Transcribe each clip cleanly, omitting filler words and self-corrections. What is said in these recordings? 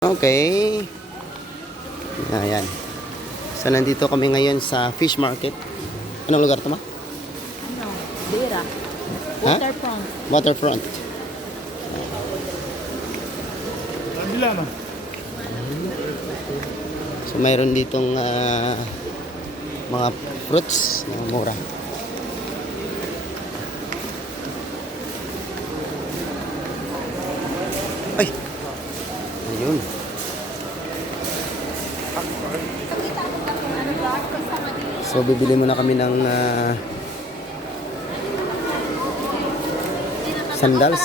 Okay. Ayan. So, nandito kami ngayon sa fish market. Anong lugar ito, ma? Dera. Waterfront. Waterfront. So, mayroon ditong mga fruits na mura. Ay! Ayun. So, bibili muna kami ng sandals.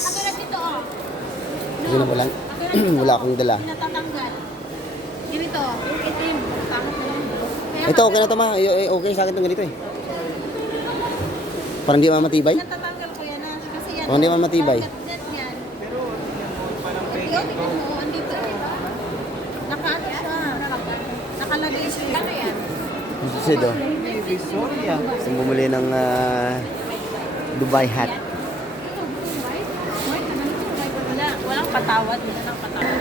Kasi na wala, wala akong dala. Ganito, yung itim. Ito, okay na ito, ma. Okay sa akin itong ganito eh. Parang di mamatibay. Natatanggal ko yan. Kasi yan. Parang di mamatibay. Yan. Tingnan mo, andito eh. Naka-ano siya. Nakalagay siya. Ano yan? Susido. So, bumuli ng Dubai hat. Walang patawad. Walang patawad.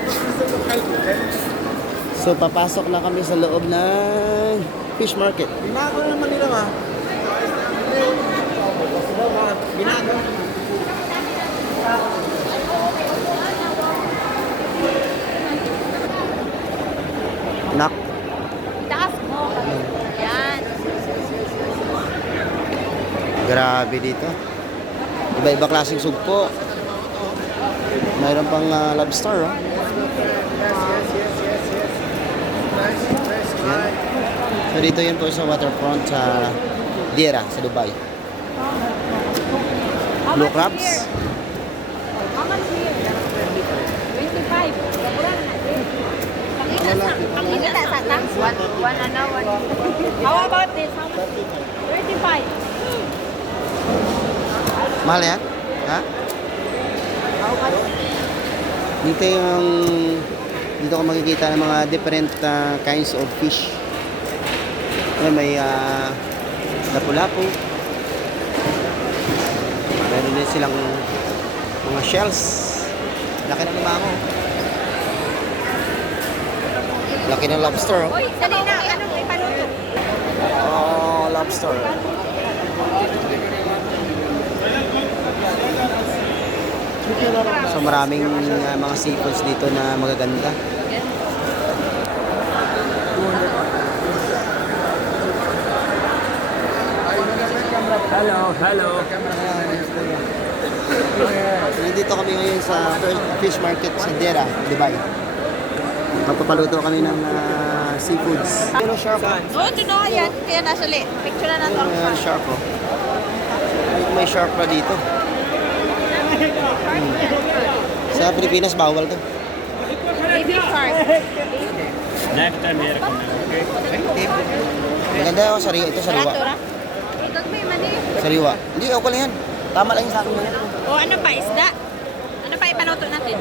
So, papasok na kami sa loob ng fish market. Binago naman nila, ma. Binago. Nak. Taas mo. Yan. Grabe dito. Iba-iba klaseng sugpo. Mayroon pang lobster, oh. Yan. So dito yun po sa waterfront sa Dera, sa Dubai. Blue crabs. How much here? 25. Pangina sa tax? One ano, one. How about this? How much? 35. Mahal yan? Ha? How much? Dito ka makikita ng mga different kinds of fish. May lapu-lapu. Meron din silang mga shells. Laki ng limango. Laki ng lobster. Oh, Uy, dali na. Anong ipaluto? oh lobster. So maraming mga seafoods dito na magaganda. Hello. Dito kami ngayon sa fish market sa Dera, Dubai. Magpapaluto kami ng seafoods. Pero shark. Oo, tinoa yan. Kaya nasuli. Picture na nato ang farm. Shark, oh. May shark pa dito. Sa Pilipinas, bawal to. Baby shark. Next time here. Maganda, oh, sariwa. Ito sariwa. Tura? Ito may mani. Sariwa. Hindi, okay lang yan. Tama lang yung sa akin. O ano pa, isda? Ano pa ipaluto natin?